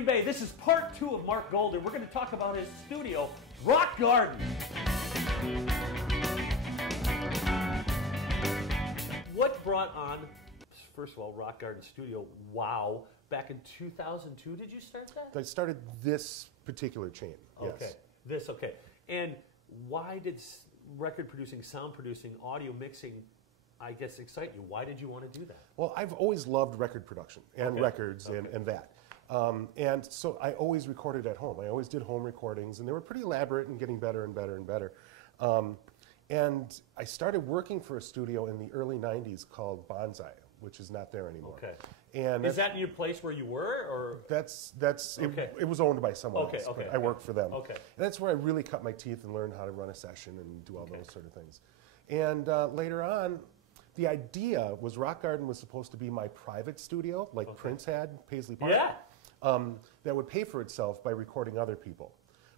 Green Bay. This is part 2 of Marc Golde. We're going to talk about his studio, Rock Garden. What brought on, first of all, Rock Garden Studio, wow, back in 2002, did you start that? I started this particular chain, yes. Okay. And why did record producing, sound producing, audio mixing, I guess, excite you? Why did you want to do that? Well, I've always loved record production and records and that. And so I always recorded at home. I always did home recordings, and they were pretty elaborate and getting better and better and better. And I started working for a studio in the early 90s called Bonsai, which is not there anymore. Okay. And is that in your place where you were, or? It was owned by someone else. Okay. I worked for them. Okay. And that's where I really cut my teeth and learned how to run a session and do all those sort of things. And later on, the idea was Rock Garden was supposed to be my private studio, like Prince had, Paisley Park. Yeah. That would pay for itself by recording other people.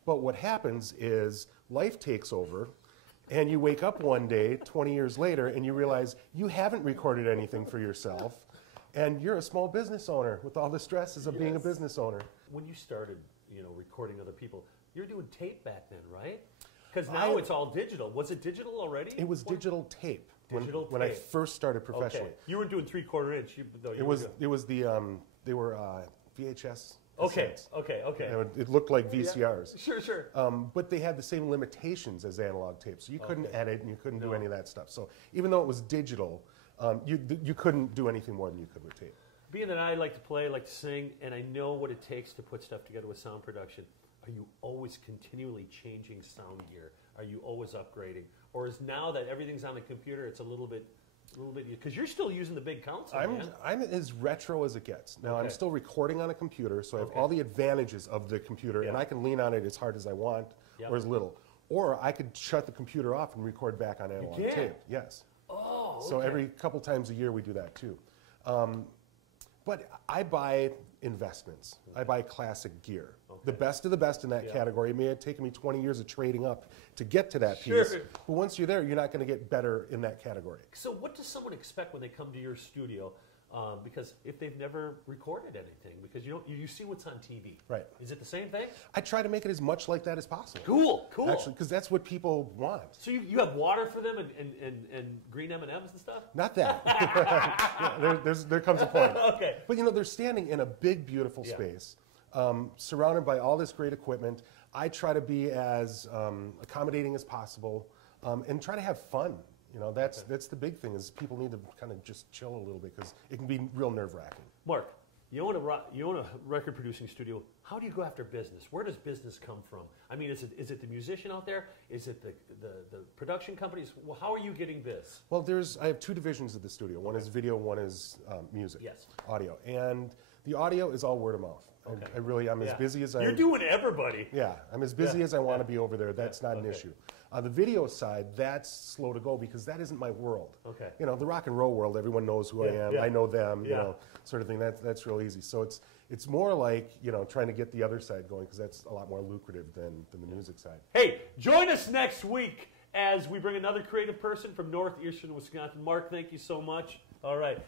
But what happens is life takes over, and you wake up one day, 20 years later, and you realize you haven't recorded anything for yourself, and you're a small business owner with all the stresses of being a business owner. When you started, recording other people, you were doing tape back then, right? Because now it's all digital. Was it digital already? It was digital tape. Digital tape. When I first started professionally. Okay. You weren't doing 3/4 inch. They were VHS. Okay. It looked like VCRs. Yeah. Sure. But they had the same limitations as analog tape, so you couldn't edit and you couldn't do any of that stuff. So even though it was digital, you couldn't do anything more than you could with tape. Being that I like to play, I like to sing, and I know what it takes to put stuff together with sound production, are you always continually changing sound gear? Are you always upgrading? Or is now that everything's on the computer, it's a little bit, because you're still using the big console, I'm as retro as it gets. Now, I'm still recording on a computer, so I have all the advantages of the computer, and I can lean on it as hard as I want, or as little. Or I could shut the computer off and record back on analog tape. Yes. Oh, okay. So every couple times a year we do that too. But I buy investments. I buy classic gear. The best of the best in that category. It may have taken me 20 years of trading up to get to that piece. But once you're there, you're not going to get better in that category. So what does someone expect when they come to your studio? Because if they've never recorded anything, because you see what's on TV. Right. Is it the same thing? I try to make it as much like that as possible. Cool. Actually, because that's what people want. So you have water for them and green M&Ms and stuff? Not that. There comes a point. Okay. But they're standing in a big, beautiful space, surrounded by all this great equipment. I try to be as accommodating as possible and try to have fun. That's the big thing, is people need to kind of just chill a little bit, because it can be real nerve-wracking. Mark, you own a record producing studio. How do you go after business? Where does business come from? I mean, is it the musician out there? Is it the production companies? Well, how are you getting biz? Well, I have two divisions of the studio. One is video, one is music, audio. And the audio is all word of mouth. I'm as busy as You're doing everybody. Yeah, I'm as busy as I want to be over there. That's not an issue. On the video side, that's slow to go, because that isn't my world. Okay. The rock and roll world, everyone knows who I am. I know them, sort of thing. That's real easy. So it's more like, trying to get the other side going, because that's a lot more lucrative than the music side. Hey, join us next week as we bring another creative person from northeastern Wisconsin. Mark, thank you so much. All right.